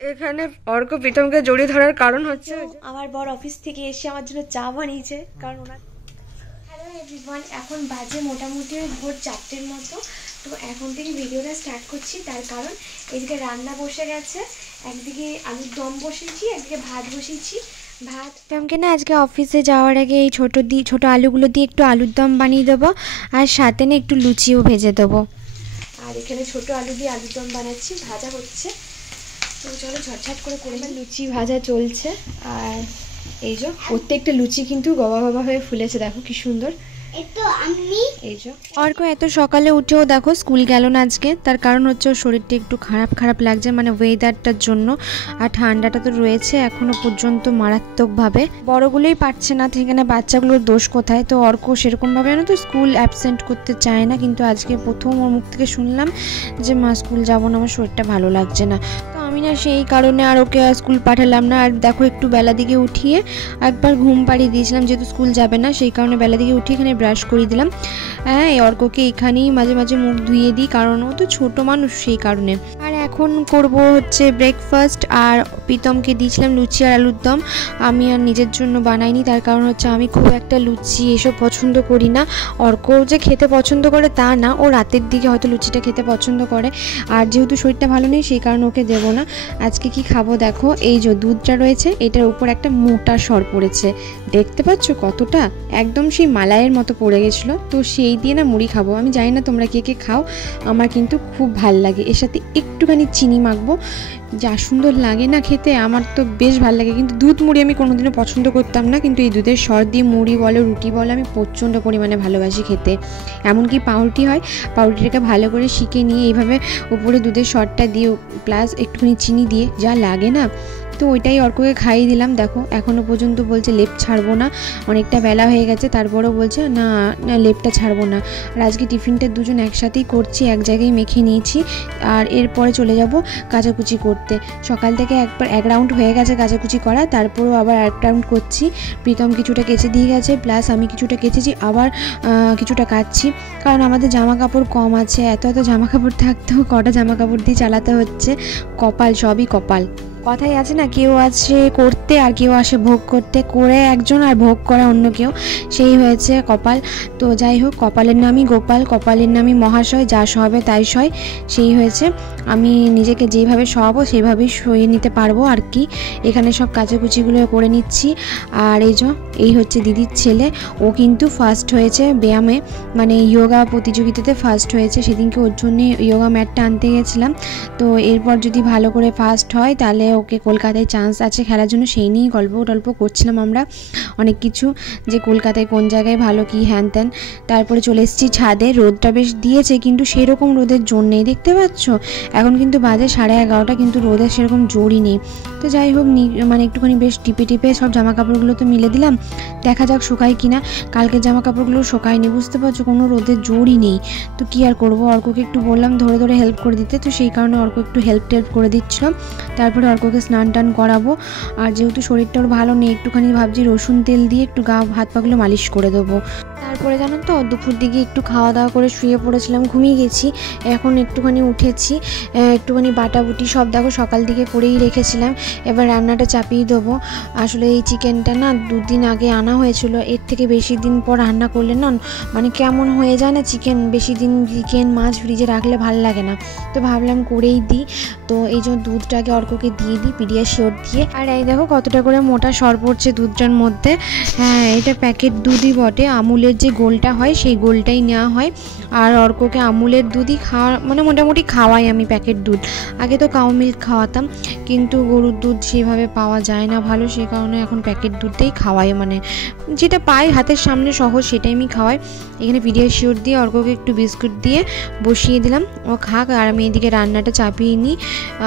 এখানে অর্ক প্রীতমকে জড়িয়ে ধরার কারণ হচ্ছে আমার বর অফিস থেকে এসে আমার জন্য চা বানিয়েছে, কারণ ওনার। হ্যালো এভরিওয়ান, এখন বাজে মোটামুটি ভোর 4টের মতো। তো এখন থেকে ভিডিওটা স্টার্ট করছি, তার কারণ এদিকে রান্না বসে গেছে, একদিকে আলুর দম বসিয়েছি, একদিকে ভাত বসিয়েছি। ভাত প্রীতমকে না আজকে অফিসে যাওয়ার আগে এই ছোটো আলুগুলো দিয়ে একটু আলুর দম বানিয়ে দেবো, আর সাথে না একটু লুচিও ভেজে দেবো। আর এখানে ছোটো আলু দিয়ে আলুর দম বানাচ্ছি, ভাজা হচ্ছে। তো চলো ঝটঝট করে লুচি ভাজা চলছে। আর এই যে প্রত্যেকটা লুচি কিন্তু গবা গবা হয়ে ফুলেছে, দেখো কি সুন্দর। অর্ক এত সকালে উঠেও দেখো স্কুল গেল না আজকে, তার কারণ হচ্ছে ওর শরীরটা একটু খারাপ লাগছে, মানে ওয়েদারটার জন্য। আর ঠান্ডাটা তো রয়েছে এখনো পর্যন্ত মারাত্মকভাবে, বড়গুলোই পারছে না, সেখানে বাচ্চাগুলোর দোষ কোথায়। তো অর্ক সেরকমভাবে না তো স্কুল অ্যাবসেন্ট করতে চায় না, কিন্তু আজকে প্রথম ওর মুখ থেকে শুনলাম যে মা স্কুল যাবো না, আমার শরীরটা ভালো লাগছে না। আমি না সেই কারণে আর ওকে স্কুল পাঠালাম না। আর দেখো একটু বেলা দিকে উঠিয়ে একবার ঘুম পাড়িয়ে দিয়েছিলাম, যেহেতু স্কুল যাবে না সেই কারণে বেলা দিকে উঠিয়ে এখানে ব্রাশ করিয়ে দিলাম। হ্যাঁ, এই অর্ককে এখানেই মাঝে মাঝে মুখ ধুইয়ে দিই, কারণ ও তো ছোটো মানুষ সেই কারণে। আর এখন করব হচ্ছে ব্রেকফাস্ট, আর প্রীতমকে দিয়েছিলাম লুচি আর আলুর দম। আমি আর নিজের জন্য বানাইনি, তার কারণ হচ্ছে আমি খুব একটা লুচি এসব পছন্দ করি না। অর্ক যে খেতে পছন্দ করে তা না, ও রাতের দিকে হয়তো লুচিটা খেতে পছন্দ করে, আর যেহেতু শরীরটা ভালো নেই সেই কারণে ওকে দেবো না। আজকে কি খাবো দেখো, এই যে দুধটা রয়েছে, এটার উপর একটা মোটা সর পড়েছে, দেখতে পাচ্ছ কতটা, একদম সেই মালাইয়ের মতো পড়ে গেছিলো। তো সেই দিয়ে না মুড়ি খাবো। আমি জানি না তোমরা কে কে খাও, আমার কিন্তু খুব ভাল লাগে। এর সাথে একটুখানি চিনি মাখবো, যা সুন্দর লাগে না খেতে, আমার তো বেশ ভালো লাগে। কিন্তু দুধ মুড়ি আমি কোনোদিনও পছন্দ করতাম না, কিন্তু এই দুধের সর দিয়ে মুড়ি বলো রুটি বলো আমি প্রচণ্ড পরিমাণে ভালোবাসি খেতে। এমনকি পাউরুটি হয়, পাউরুটিটাকে ভালো করে শিখে নিয়ে এইভাবে উপরে দুধের সরটা দিয়ে প্লাস একটুখানি চিনি দিয়ে যা লাগে না, তো ওইটাই অর্ককে খাইয়ে দিলাম। দেখো এখনও পর্যন্ত বলছে লেপ ছাড়বো না, অনেকটা বেলা হয়ে গেছে, তারপরেও বলছে না না লেপটা ছাড়বো না। আর আজকে টিফিনটা দুজন একসাথেই করছি, এক জায়গায় মেখে নিয়েছি। আর এরপরে চলে যাব কাচাকুচি করতে। সকাল থেকে এক রাউন্ড হয়ে গেছে কাচাকুচি করা, তারপরেও আবার এক রাউন্ড করছি। প্রীতম কিছুটা কেচে দিয়ে গেছে, প্লাস আমি কিছুটা কেচেছি, আবার কিছুটা কাচ্ছি, কারণ আমাদের জামা কাপড় কম আছে। এত জামা কাপড় থাকতেও কটা জামা কাপড় দিয়ে চালাতে হচ্ছে, কপাল, সবই কপাল। কথাই আছে না, কেউ আসে করতে আর কেউ আসে ভোগ করতে, করে একজন আর ভোগ করা অন্য কেউ, সেই হয়েছে কপাল। তো যাই হোক, কপালের নামই গোপাল, কপালের নামই মহাশয়, যা সহাবে তাই সয়, সেই হয়েছে। আমি নিজেকে যেইভাবে সহাবো সেইভাবেই সইয়ে নিতে পারবো আর কি। এখানে সব কাচাকুচিগুলো করে নিচ্ছি। আর এই হচ্ছে দিদির ছেলে, ও কিন্তু ফার্স্ট হয়েছে ব্যায়ামে, মানে যোগা প্রতিযোগিতাতে ফার্স্ট হয়েছে। সেদিনকে ওর জন্যে যোগা ম্যাটটা আনতে গেছিলাম। তো এরপর যদি ভালো করে ফার্স্ট হয় তাহলে ওকে কলকাতায় চান্স আছে খেলার জন্য, সেই নিয়েই গল্প করছিলাম আমরা অনেক কিছু, যে কলকাতায় কোন জায়গায় ভালো কি হ্যান ত্যান। তারপরে চলে এসেছি ছাদে, রোদটা বেশ দিয়েছে কিন্তু সেরকম রোদের জোর নেই, দেখতে পাচ্ছ এখন কিন্তু বাজে 11:30, কিন্তু রোদের সেরকম জোরই নেই। তো যাই হোক, মানে একটুখানি বেশ টিপে সব জামা কাপড়গুলো তো মিলে দিলাম, দেখা যাক শুকায় কিনা। কালকের জামা কাপড়গুলো শুকায়নি, বুঝতে পারছো কোনো রোদের জোরই নেই। তো কি আর করবো, অর্ককে একটু বললাম ধরে হেল্প করে দিতে, তো সেই কারণে অর্ক একটু হেল্প করে দিচ্ছিলাম। তারপরে অর্ককে স্নান টান করাবো। আর যেহেতু শরীরটা ওর ভালো নেই, একটুখানি ভাবছি রসুন তেল দিয়ে একটু হাত পাগুলো মালিশ করে দেবো। তারপরে জানো তো দুপুর দিকে একটু খাওয়া দাওয়া করে শুয়ে পড়েছিলাম, ঘুমিয়ে গেছি। এখন একটুখানি উঠেছি, একটুখানি বাটাবুটি সব দেখো সকাল দিকে করেই রেখেছিলাম, এবার রান্নাটা চাপিয়ে দেবো। আসলে এই চিকেনটা না 2 দিন আগে আনা হয়েছিল, এর থেকে বেশি দিন পর রান্না করলে না মানে কেমন হয়ে যায় না, বেশি দিন চিকেন মাছ ফ্রিজে রাখলে ভালো লাগে না। তো ভাবলাম করেই দিই। তো এই যে দুধটাকে অর্ককে দিয়ে দিই পিডিয়াশিওর দিয়ে। আর এই দেখো কতটা করে মোটা সর পড়ছে দুধটার মধ্যে। হ্যাঁ, এটা প্যাকেট দুধই বটে, আমুলের যে গোলটা হয় সেই গোলটাই নেওয়া হয়। আর অর্ককে আমুলের দুধই খাওয়া, মানে মোটামুটি খাওয়াই আমি প্যাকেট দুধ। আগে তো কাউ মিল্ক খাওয়াতাম, কিন্তু গরুর দুধ সেভাবে পাওয়া যায় না ভালো, সেই কারণে এখন প্যাকেট দুধটাই খাওয়াই, মানে যেটা পাই হাতের সামনে সহজ সেটাই আমি খাওয়াই। এখানে পিডিয়াশিওর দিয়ে অর্ককে একটু বিস্কুট দিয়ে বসিয়ে দিলাম, ও খাক। আর আমি এদিকে রান্নাটা চাপিয়ে নিই,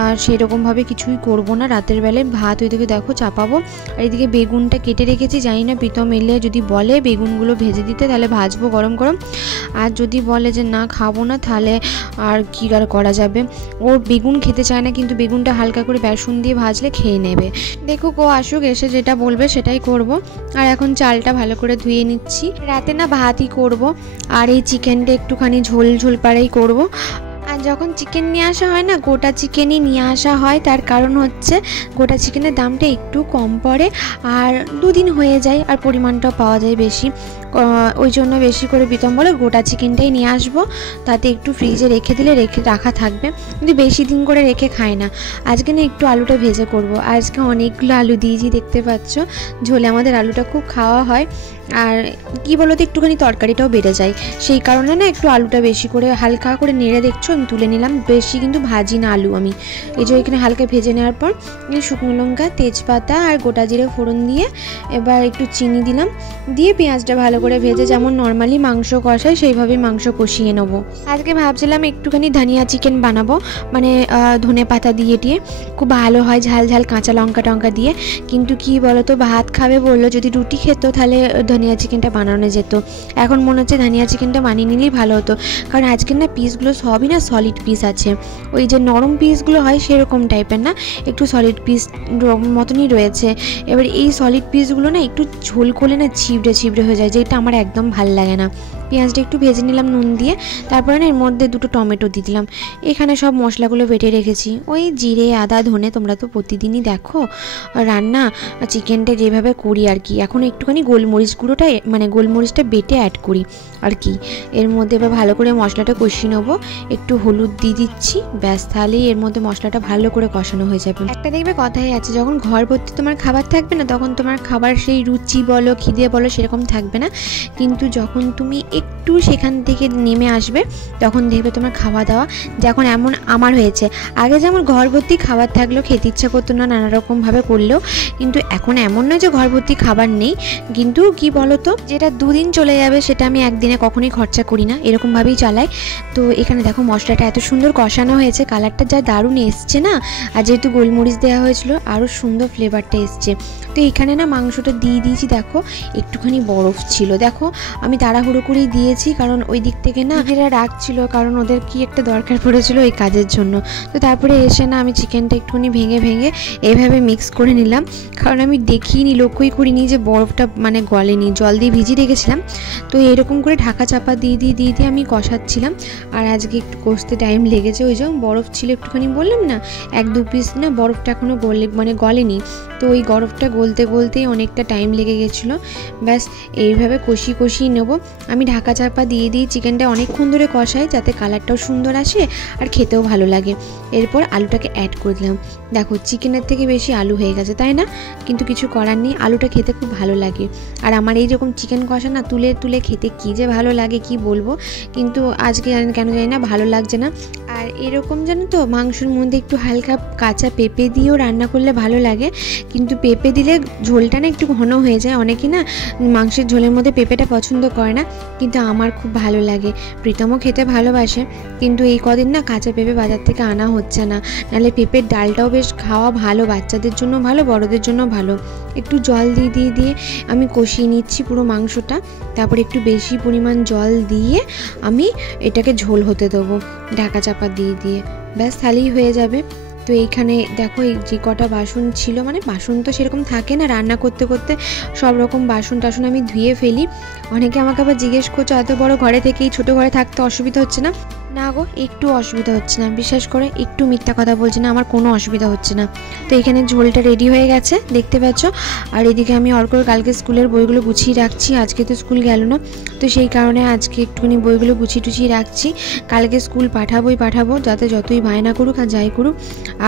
আর সেরকমভাবে কিছুই করবো না রাতের বেলায়, ভাত ওইদিকে দেখো চাপাবো। আর এদিকে বেগুনটা কেটে রেখেছি, জানি না প্রীতম এলে যদি বলে বেগুনগুলো ভেজে দিতে তাহলে ভাজবো গরম। আর যদি বলে যে না খাবো না, তাহলে আর কি আর করা যাবে। ওর বেগুন খেতে চায় না, কিন্তু বেগুনটা হালকা করে বেসন দিয়ে ভাজলে খেয়ে নেবে। দেখুক ও আসুক, এসে যেটা বলবে সেটাই করব। আর এখন চালটা ভালো করে ধুয়ে নিচ্ছি, রাতে না ভাতই করব। আর এই চিকেনটা একটুখানি ঝোল পাড়াই করব। আর যখন চিকেন নিয়ে আসা হয় না, গোটা চিকেনই নিয়ে আসা হয়। তার কারণ হচ্ছে গোটা চিকেনের দামটা একটু কম পড়ে, আর 2 দিন হয়ে যায়, আর পরিমাণটাও পাওয়া যায় বেশি। ওই জন্য বেশি করে প্রীতম বলে গোটা চিকেনটাই নিয়ে আসবো, তাতে একটু ফ্রিজে রেখে দিলে রাখা থাকবে, কিন্তু বেশি দিন করে রেখে খায় না। আজকে না একটু আলুটা ভেজে করব। আজকে অনেকগুলো আলু দিয়েছি, দেখতে পাচ্ছ। ঝোলে আমাদের আলুটা খুব খাওয়া হয়, আর কি বলতো একটুখানি তরকারিটাও বেড়ে যায়, সেই কারণে না একটু আলুটা বেশি করে হালকা করে নেড়ে দেখছো আমি তুলে নিলাম। বেশি কিন্তু ভাজি না আলু আমি, এই যে এখানে হালকা ভেজে নেওয়ার পর শুকনো লঙ্কা, তেজপাতা আর গোটা জিরে ফোড়ন দিয়ে এবার একটু চিনি দিলাম, দিয়ে পেঁয়াজটা ভালো করে ভেজে যেমন নর্মালি মাংস কষাই সেইভাবেই মাংস কষিয়ে নেবো। আজকে ভাবছিলাম একটুখানি ধনিয়া চিকেন বানাবো, মানে ধনে পাতা দিয়ে খুব ভালো হয়, ঝাল ঝাল কাঁচা লঙ্কা টঙ্কা দিয়ে। কিন্তু কি বলতো, ভাত খাবে বললো, যদি রুটি খেত তাহলে ধনিয়া চিকেনটা বানানো যেত। এখন মনে হচ্ছে ধনিয়া চিকেনটা বানিয়ে নিলেই ভালো হতো, কারণ আজকের না পিসগুলো সবই না সলিড পিস আছে, ওই যে নরম পিসগুলো হয় সেরকম টাইপের না, একটু সলিড পিস মতনই রয়েছে। এবার এই সলিড পিসগুলো না একটু ঝোল করলে না ছিবড়ে ছিবড়ে হয়ে যায়, যেটা আমার একদম ভাল লাগে না। পেঁয়াজটা একটু ভেজে নিলাম নুন দিয়ে, তারপরে না এর মধ্যে 2টো টমেটো দিয়ে দিলাম। এখানে সব মশলাগুলো বেটে রেখেছি, ওই জিরে আদা ধনে, তোমরা তো প্রতিদিনই দেখো রান্না চিকেনটা যেভাবে করি আর কি। এখন একটুখানি গোলমরিচ গুঁড়োটা, মানে গোলমরিচটা বেটে অ্যাড করি আর কি এর মধ্যে। এবার ভালো করে মশলাটা কষিয়ে নেবো, একটু হলুদ দিয়ে দিচ্ছি, ব্যাস তাহলেই এর মধ্যে মশলাটা ভালো করে কষানো হয়ে যাবে। একটা দেখবে কথাই আছে, যখন ঘর ভর্তি তোমার খাবার থাকবে না, তখন তোমার খাবার সেই রুচি বলো খিদে বলো সেরকম থাকবে না, কিন্তু যখন তুমি একটু সেখান থেকে নেমে আসবে তখন দেখবে তোমার খাওয়া দাওয়া যখন এমন আমার হয়েছে। আগে যেমন ঘর ভর্তি খাবার থাকলেও খেতে ইচ্ছা করতো না নানা রকমভাবে করলেও, কিন্তু এখন এমন নয় যে ঘর ভর্তি খাবার নেই, কিন্তু কি বলতো, যেটা 2 দিন চলে যাবে সেটা আমি একদিনে কখনোই খরচা করি না, এরকমভাবেই চালাই। তো এখানে দেখো মশলাটা এত সুন্দর কষানো হয়েছে, কালারটা যা দারুণ এসছে না, আর যেহেতু গোলমরিচ দেওয়া হয়েছিল আরও সুন্দর ফ্লেভারটা এসছে। তো এখানে না মাংসটা দিয়ে দিয়েছি, দেখো একটুখানি বরফ ছিল, দেখো আমি তাড়াহুড়ো করেই দিয়েছি, কারণ ওই দিক থেকে না এরা রাখছিল, কারণ ওদের কি একটা দরকার পড়েছিল এই কাজের জন্য। তো তারপরে এসে না আমি চিকেনটা একটুখানি ভেঙে ভেঙে এইভাবে মিক্স করে নিলাম, কারণ আমি দেখিনি, লক্ষ্যই করিনি যে বরফটা মানে গলেনি, জল দিয়ে ভিজিয়ে রেখেছিলাম। তো এরকম করে ঢাকা চাপা দিয়ে দিয়ে আমি কষাচ্ছিলাম, আর আজকে একটু কষতে টাইম লেগেছে। ওই যে বরফ ছিল একটুখানি, বললাম না 1-2 পিস না বরফটা এখনও গলেনি, তো ওই বরফটা গলতে গলতেই অনেকটা টাইম লেগে গেছিলো। ব্যাস এইভাবে কষিয়ে নেবো আমি, ঢাকা চাপা দিয়ে চিকেনটা অনেকক্ষণ ধরে কষাই, যাতে কালারটাও সুন্দর আসে আর খেতেও ভালো লাগে। এরপর আলুটাকে অ্যাড করে দিলাম, দেখো চিকেনের থেকে বেশি আলু হয়ে গেছে তাই না, কিন্তু কিছু করার নেই, আলুটা খেতে খুব ভালো লাগে। আর আমার এই রকম চিকেন কষা না তুলে তুলে খেতে কী যে ভালো লাগে কি বলবো, কিন্তু আজকে কেন জানি না ভালো লাগছে না। আর এরকম জানো তো মাংসের মধ্যে একটু হালকা কাঁচা পেঁপে দিয়েও রান্না করলে ভালো লাগে, কিন্তু পেঁপে দিলে ঝোলটা না একটু ঘন হয়ে যায়, অনেকে না মাংসের ঝোলের মধ্যে পেঁপেটা পছন্দ করে না, কিন্তু আমার খুব ভালো লাগে। প্রীতমও খেতে ভালোবাসে, কিন্তু এই কদিন না কাঁচা পেঁপে বাজার থেকে আনা হচ্ছে না, নাহলে পেঁপের ডালটাও বেশ খাওয়া ভালো, বাচ্চাদের জন্য ভালো, বড়দের জন্য ভালো। একটু জল দিয়ে আমি কষিয়ে নিচ্ছি পুরো মাংসটা, তারপরে একটু বেশি পরিমাণ জল দিয়ে আমি এটাকে ঝোল হতে দেবো ঢাকা চাপা দিয়ে, ব্যাস তাহলেই হয়ে যাবে। তো এইখানে দেখো এই যে কটা বাসন ছিল, মানে বাসন তো সেরকম থাকে না, রান্না করতে করতে সব রকম বাসন টাসন আমি ধুয়ে ফেলি। অনেকে আমাকে আবার জিজ্ঞেস করছো এত বড় ঘরে থেকে এই ছোটো ঘরে থাকতে অসুবিধা হচ্ছে না? না গো, একটু অসুবিধা হচ্ছে না, বিশেষ করে একটু মিথ্যা কথা বলছি না, আমার কোনো অসুবিধা হচ্ছে না। তো এখানে ঝোলটা রেডি হয়ে গেছে দেখতে পাচ্ছ, আর এদিকে আমি অর্কর কালকে স্কুলের বইগুলো গুছিয়ে রাখছি, আজকে তো স্কুল গেল না, তো সেই কারণে আজকে একটুখানি বইগুলো গুছিয়ে রাখছি, কালকে স্কুল পাঠাবো, যাতে যতই বায়না করুক আর যাই করুক।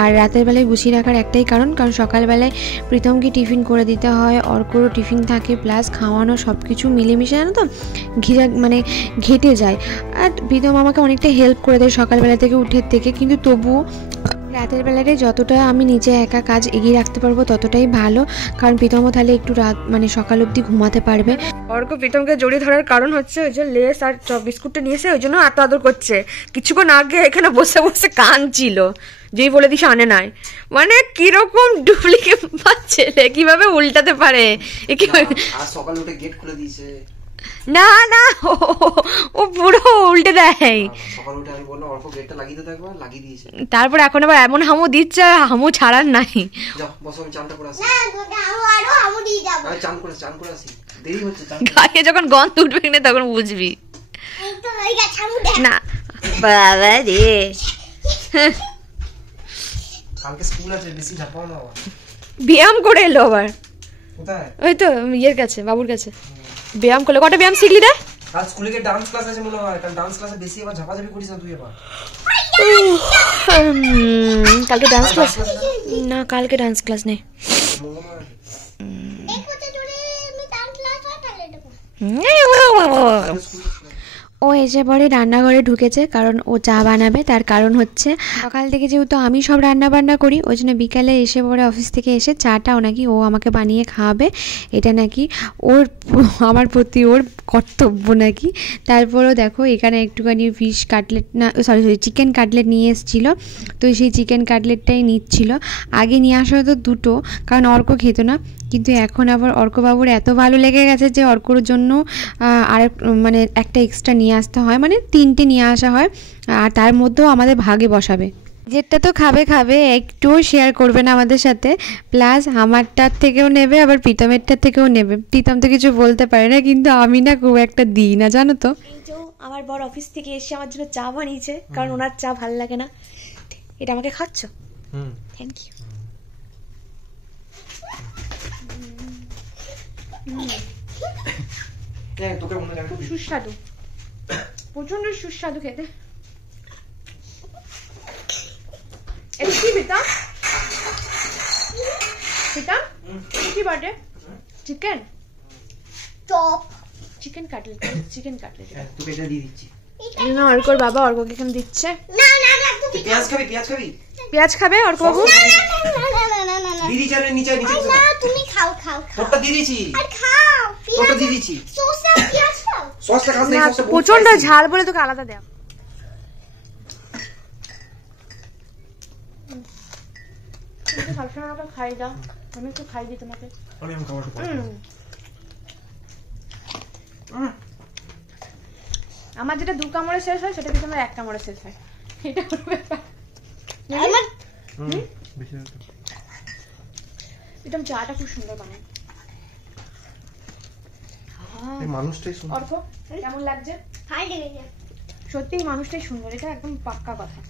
আর রাতের বেলায় গুছিয়ে রাখার একটাই কারণ সকালবেলায় প্রীতমকে টিফিন করে দিতে হয়, অর্করও টিফিন থাকে, প্লাস খাওয়ানো সব কিছু মিলেমিশে জানো তো ঘেটে যায়। আর প্রীতম আমাকে অনেকটা হেল্প করে দেয় সকালবেলা থেকে উঠে থেকে, কিন্তু তবুও রাতের বেলাতে যতটা আমি নিজে একা কাজ এগিয়ে রাখতে পারবো ততটাই ভালো, কারণ প্রীতমও তাহলে একটু রাত মানে সকাল অবধি ঘুমাতে পারবে। অর্ক প্রীতমকে জড়িয়ে ধরার কারণ হচ্ছে ওই যে লেস আর বিস্কুটটা নিয়েছে, ওই জন্য এত আদর করছে। কিছুক্ষণ আগে এখানে বসে বসে কাঁদছিল, যেই বলে দিস আনে নাই, মানে কিরকম ডুপ্লিকেট ছেলে, কিভাবে উল্টাতে পারে একে। সকালে উঠে গেট খুলে দিয়েছে, না ও পুরো উল্টে দেয়। তারপর এখন আবার এমন হামু দিচ্ছে, হামু ছাড়ার নাই। গায়ে যখন গন্ধ উঠবে না তখন বুঝবি। না বাবা রে, কালকে স্কুল আছে, বেশি ঝাপাও না বাবা। ব্যায়াম করে এলো আবার। কোথায়? ওই তো ইয়ের কাছে, বাবুর কাছে ব্যায়াম করলে। কটা ব্যায়াম শিখলি রে? কাল স্কুলে গিয়ে ডান্স ক্লাস আছে মনে হয়, কাল ডান্স ক্লাসে বেশি এবার ঝাপাঝাপি করিস না তুই এবার। কালকে ডান্স ক্লাস না, কালকে ডান্স ক্লাস নেই। ও এসে পরে রান্নাঘরে ঢুকেছে, কারণ ও চা বানাবে। তার কারণ হচ্ছে সকাল থেকে যেহেতু আমি সব রান্না বান্না করি, ওই জন্য বিকালে এসে পরে অফিস থেকে এসে চাটাও নাকি ও আমাকে বানিয়ে খাওয়াবে। এটা নাকি ওর আমার প্রতি ওর কর্তব্য নাকি। তারপরেও দেখো এখানে একটুখানি ফিশ কাটলেট, না সরি চিকেন কাটলেট নিয়ে এসেছিলো, তো সেই চিকেন কাটলেটটাই নিচ্ছিল। আগে নিয়ে আসা হতো দুটো, কারণ অর্ক খেত না, কিন্তু এখন আবার অর্কবাবুর এত ভালো লেগে গেছে যে অর্কর জন্য আরেক মানে একটা এক্সট্রা নিয়ে আসতে হয়, মানে 3টে নিয়ে আসা হয়, আর তার মধ্যেও আমাদের ভাগে বসাবে। যেটা তো খাবে খাবে, একটুও শেয়ার করবে না আমাদের সাথে, প্লাস আমারটার থেকেও নেবে, আবার প্রীতমেরটার থেকেও নেবে। প্রীতম তো কিছু বলতে পারে না, কিন্তু আমি না খুব একটা দিই না, জানো তো। আমার বর অফিস থেকে এসে আমার জন্য চা বানিয়েছে, কারণ ওনার চা ভালো লাগে না। এটা আমাকে খাচ্ছ? Thank you. তোকে মনে লাগে খুব সুস্বাদু, প্রচন্ড সুস্বাদু খেতে। এটা কি পিতা? পিতা কি বাটে? Chicken chop, chicken cutlet, chicken cutlet. তোকে এটা দিয়ে দিচ্ছি। না, অর্কর বাবা অর্ককে কেন দিচ্ছে? তুই পেঁয়াজ খাবি? পেঁয়াজ খাবি? পেঁয়াজ খাবে অর্ক বাবু? দিদি চলে নিচে নিচে। না তুমি খাও খাও খাও। তোরটা দিয়ে দিয়েছি। আর খাও। তোরটা দিয়ে দিয়েছি। সসটা পেঁয়াজ খাও। সসটা খাস না, না, সসটা প্রচন্ড ঝাল বলে তোকে আলাদা দেয়া। তুমি সবসময় আমাকে খাই দাও, আমি একটু খাই দিই তোমাকে। আমি খাবার আমার যেটা 2 কামড়ে শেষ হয়, সেটা কিন্তু আমার 1 কামড়ে শেষ হয়। এটা হলো ব্যাপার। আমার বেশি না। এটা চাটা খুব সুন্দর বানায়। এই মানুষটাই সুন্দর। অর্ক কেমন লাগছে? খাই লেগে সত্যি এই মানুষটাই সুন্দর, এটা একদম পাক্কা কথা।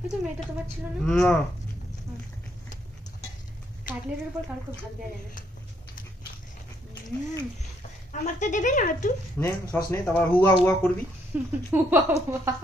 কিন্তু মেয়েটা তোমার ছিল না? না। কাটলেটের উপর কারো খুব ভাগ দেওয়া যায় না। আমার তো দেবে না তুই। নে সস নে, তারপর হুয়া হুয়া করবি। বাহ বাহ।